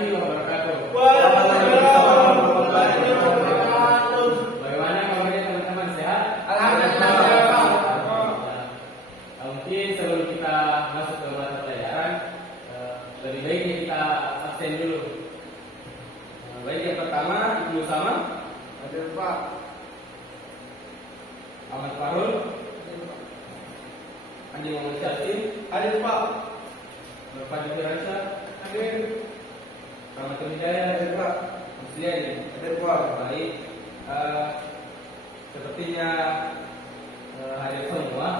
warahmatullahi wabarakatuh. Waalaikumsalam warahmatullahi wabarakatuh. Bagaimana kabarnya teman-teman, sehat? Alhamdulillah. Mungkin sebelum kita masuk ke mata pelajaran, lebih baiknya kita absen dulu. Baik, yang pertama Ibu sama Hadir Pak. Ahmad Farul, Andi Muhammad Syarif, Hadir Pak. Bapak Firasya, Hadir. Rahmatul Hidayah, Hadir Pak. Musliani. Hadir Pak. Baik, sepertinya hadir semua.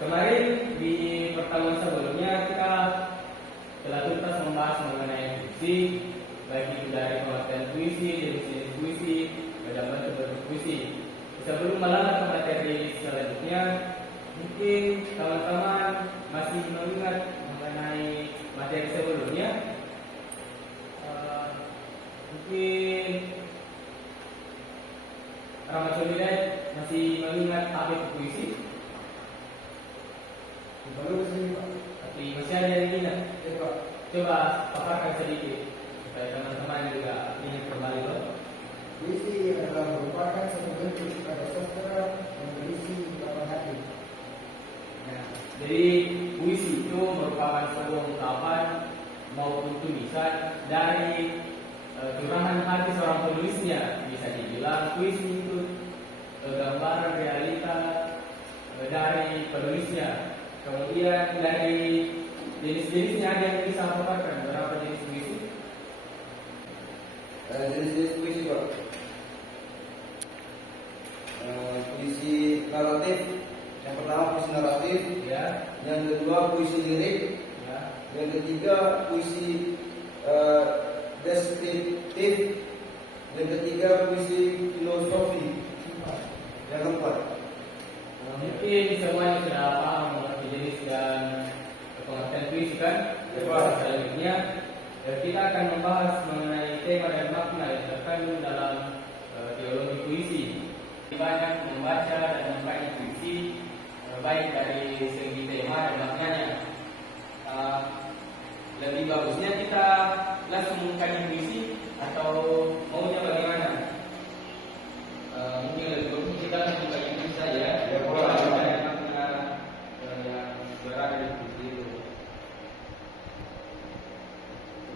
Kemarin di pertemuan sebelumnya kita telah tuntas membahas mengenai puisi, baik itu dari pengertian puisi, jenis puisi, dan bentuk puisi. Sebelum melangkah ke materi selanjutnya, mungkin teman-teman masih mengingat mengenai materi sebelumnya. Mungkin Rahmatullah masih mengingat apa itu puisi? Baru sini Pak. Tapi masih ada yang ingat? Hadir Pak. Coba paparkan sedikit supaya teman-teman juga ingat kembali loh. Puisi adalah merupakan satu bentuk karya sastra yang berisi ungkapan hati. Nah, jadi puisi itu merupakan sebuah ungkapan maupun tulisan dari curahan hati seorang penulisnya. Bisa dibilang puisi itu gambaran realita dari penulisnya. Kemudian dari jenis-jenisnya ada yang bisa paparkan berapa jenis puisi? Jenis-jenis puisi Pak. Puisi naratif. Yang pertama puisi naratif. Ya, Yang kedua puisi lirik. ya. Yang ketiga puisi deskriptif. Yang ketiga puisi filosofi. Yang keempat Mungkin semuanya sudah paham mengenai jenis dan pengertian puisi kan? Selanjutnya kita akan membahas mengenai tema dan makna yang terkandung dalam teologi puisi. Banyak membaca dan membaca puisi, baik dari segi tema dan maknanya. Lebih bagusnya kita langsung mengkaji puisi atau maunya bagaimana? Mungkin lebih bagus kita langsung mengkaji puisi saja. Ya, boleh. Makna dan makna yang berada di puisi itu.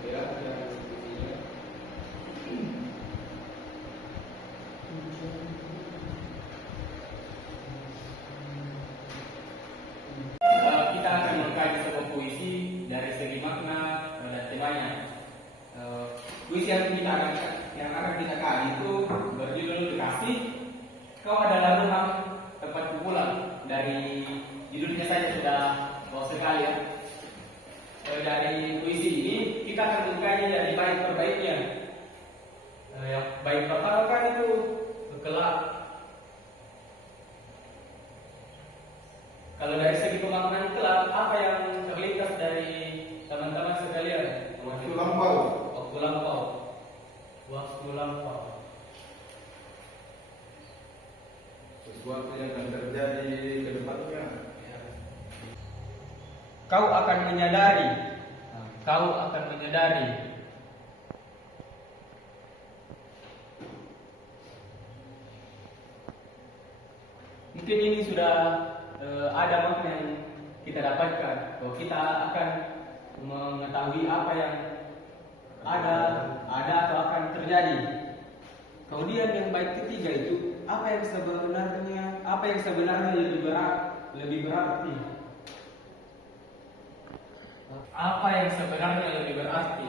Ya, ada puisinya. Kita akan mengkaji sebuah puisi dari segi makna dan temanya. Puisi yang akan kita kaji itu berjudul Kasih. Kau adalah rumah tempatku pulang. Dari judulnya saja sudah bagus sekali ya. Dari puisi ini kita akan mengkaji dari bait per baitnya. Yang bait pertama kan itu kelak. Kalau dari segi pemaknaan kelak, apa yang terlintas dari teman-teman sekalian? waktu lampau. Waktu lampau. Waktu lampau. Sesuatu yang akan terjadi ke depannya. Kau akan menyadari. Kau akan menyadari. Mungkin ini sudah ada makna yang kita dapatkan. Bahwa kita akan mengetahui apa yang ada atau akan terjadi. Kemudian yang bait ketiga itu apa yang sebenarnya lebih berarti. Apa yang sebenarnya lebih berarti?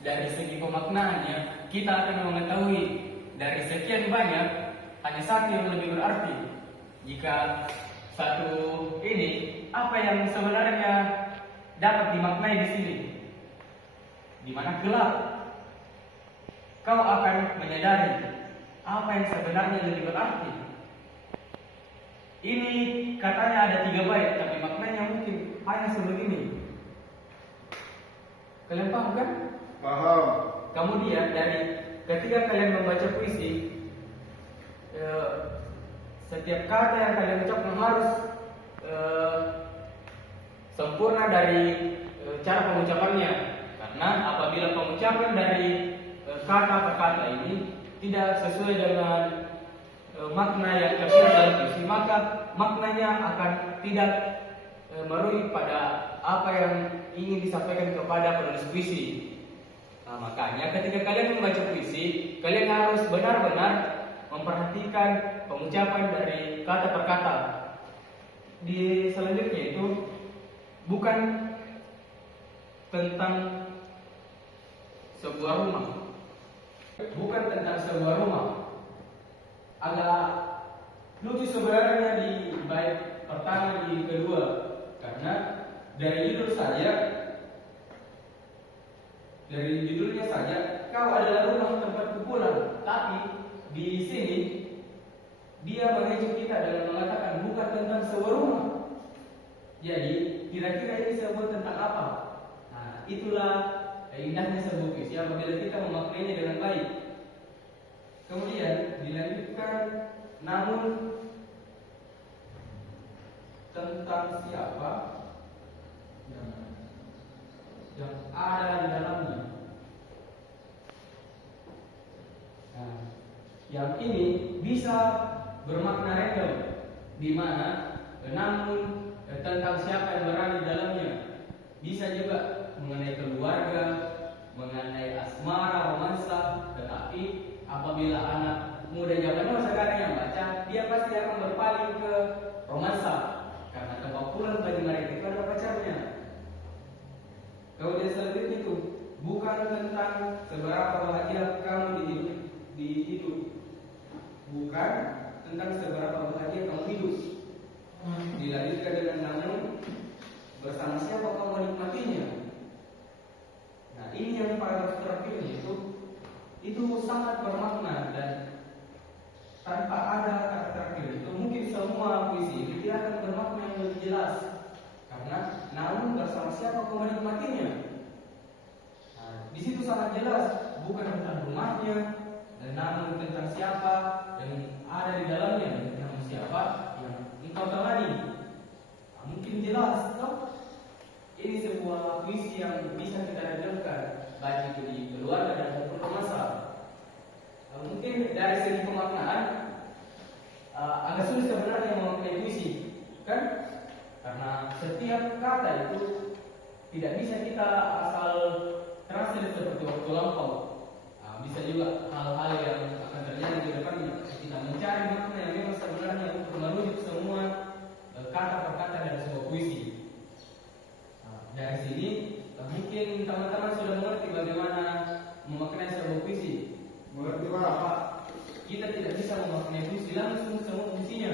Dari segi pemaknaannya kita akan mengetahui dari sekian banyak hanya satu yang lebih berarti. Jika satu ini apa yang sebenarnya dapat dimaknai di sini? Di mana kelak kau akan menyadari apa yang sebenarnya lebih berarti. Ini katanya ada 3 bait, tapi maknanya mungkin hanya sebegini. Kalian paham kan? Paham. Kemudian dari ketika kalian membaca puisi, setiap kata yang kalian ucapkan harus sempurna dari cara pengucapannya. Karena Karena apabila pengucapan dari kata per kata ini tidak sesuai dengan makna yang tersirat dalam puisi, maka maknanya akan tidak merujuk pada apa yang ingin disampaikan kepada penulis puisi. Nah, makanya ketika kalian membaca puisi, kalian harus benar-benar memperhatikan pengucapan dari kata per kata. Di selanjutnya itu bukan tentang sebuah rumah. Bukan tentang sebuah rumah. Agak lucu sebenarnya di bait pertama di kedua, karena dari judulnya saja kau adalah rumah tempat pulang, tapi di sini dia mengejek kita dengan mengatakan bukan tentang sebuah rumah. Jadi kira-kira ini sebut tentang apa? Nah, itulah indahnya sebuah puisi apabila kita memaknainya dengan baik. Kemudian dilanjutkan, namun tentang siapa yang ada di dalamnya. Nah, yang ini bisa bermakna random, di mana namun tentang siapa yang berada di dalamnya. Bisa juga mengenai keluarga, mengenai asmara, romansa. Tetapi apabila anak muda zaman now sekarang yang baca, dia pasti akan berpaling ke romansa, karena tempat pulang bagi mereka itu adalah pacarnya. Kemudian selanjutnya itu bukan tentang seberapa bahagia kamu di hidup, bukan tentang seberapa bahagia kamu hidup. Dilanjutkan dengan namun bersama siapa kamu menikmatinya. Nah, ini yang paragraf terakhir itu sangat bermakna, dan tanpa ada kata terakhir itu mungkin semua puisi ini tidak akan bermakna yang lebih jelas. Karena namun bersama siapa kamu menikmatinya. Nah, di situ sangat jelas bukan tentang rumahnya, dan namun tentang siapa yang ada di dalamnya, tentang siapa yang engkau temani. Nah, mungkin jelas, toh? Ini sebuah puisi yang bisa kita redamkan, baik itu di keluarga dan maupun romansa. Mungkin dari segi pemaknaan agak sulit sebenarnya memaknai puisi, kan? Karena setiap kata itu tidak bisa kita asal translate seperti waktu lampau. Bisa juga hal-hal yang akan terjadi di depannya. Kita mencari makna yang memang sebenarnya untuk merujuk semua kata per kata dari sebuah puisi. Dari sini mungkin teman-teman sudah mengerti bagaimana memaknai sebuah puisi. Mengerti Pak? Kita tidak bisa memaknai puisi langsung semua fungsinya,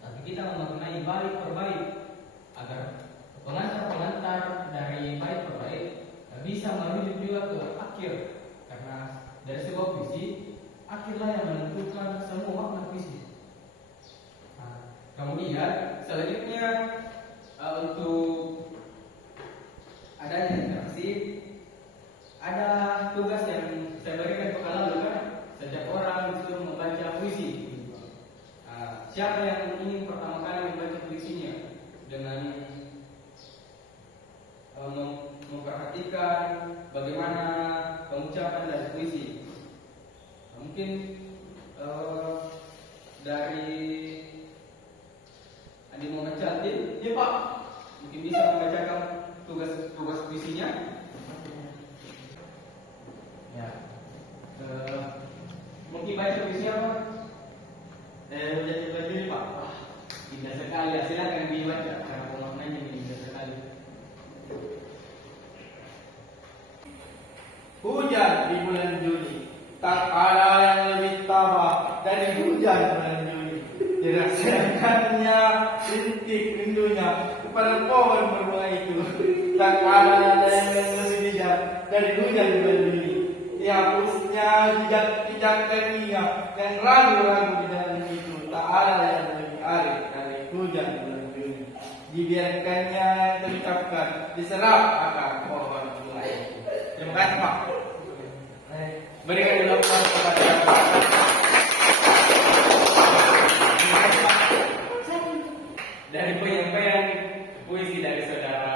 tapi kita memaknai bait per bait agar pengantar-pengantar dari bait per bait bisa merujuk juga ke akhir. Karena dari sebuah puisi, akhirlah yang menentukan semua makna puisi. Nah, kemudian selanjutnya untuk adanya interaksi, ada tugas yang saya berikan pekan lalu, kan? Setiap orang disuruh membaca puisi. Siapa yang ingin pertama kali membaca puisinya dengan memperhatikan bagaimana pengucapan dari puisi? Mungkin dari Andi Muhammad Cantin, ya Pak, mungkin bisa membacakan tugas puisinya. Ya, mungkin baca puisi apa? Baca ini Pak. Indah sekali. Silakan dibaca karena pemaknanya indah sekali. Hujan di bulan Juni, tak ada yang lebih tabah dari hujan bulan Juni. Dirasakannya rintik rindunya kepada pohon berbunga itu. Tak ada yang lebih bijak dari hujan bulan Juni. Dihapusnya jejak-jejak kakinya yang ragu-ragu di dalam itu. Tak ada yang lebih arif dari hujan bulan Juni. Dibiarkannya terucapkan, diserap akar pohon bunga itu. Terima kasih Pak. Berikan dulu kepada dari penyampaian puisi dari saudara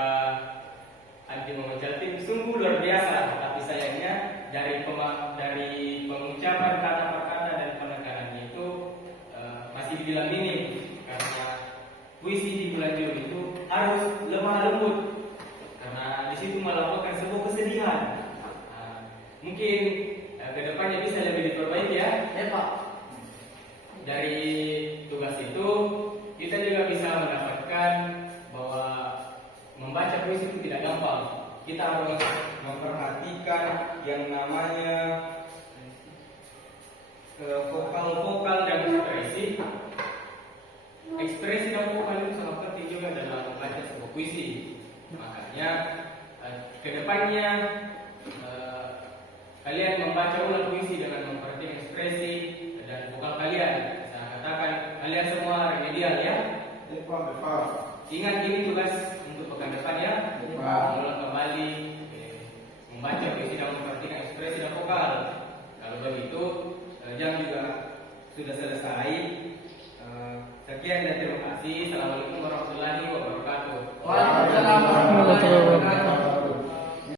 Andi Muhammad Cantin, sungguh luar biasa. mungkin kedepannya bisa lebih diperbaiki ya. Ya Pak. Dari tugas itu kita juga bisa mendapatkan bahwa membaca puisi itu tidak gampang. Kita harus memperhatikan yang namanya vokal dan ekspresi. Ekspresi dan vokal itu sangat penting juga dalam membaca sebuah puisi. Makanya kedepannya kalian membaca ulang puisi dengan memperhatikan ekspresi dan vokal kalian. Saya katakan kalian semua remedial ya. Ingat ini tugas untuk pekan depan ya. Mengulang kembali membaca puisi dan memperhatikan ekspresi dan vokal. Kalau begitu jam juga sudah selesai. Sekian dan terima kasih. Assalamualaikum warahmatullahi wabarakatuh. Waalaikumsalam.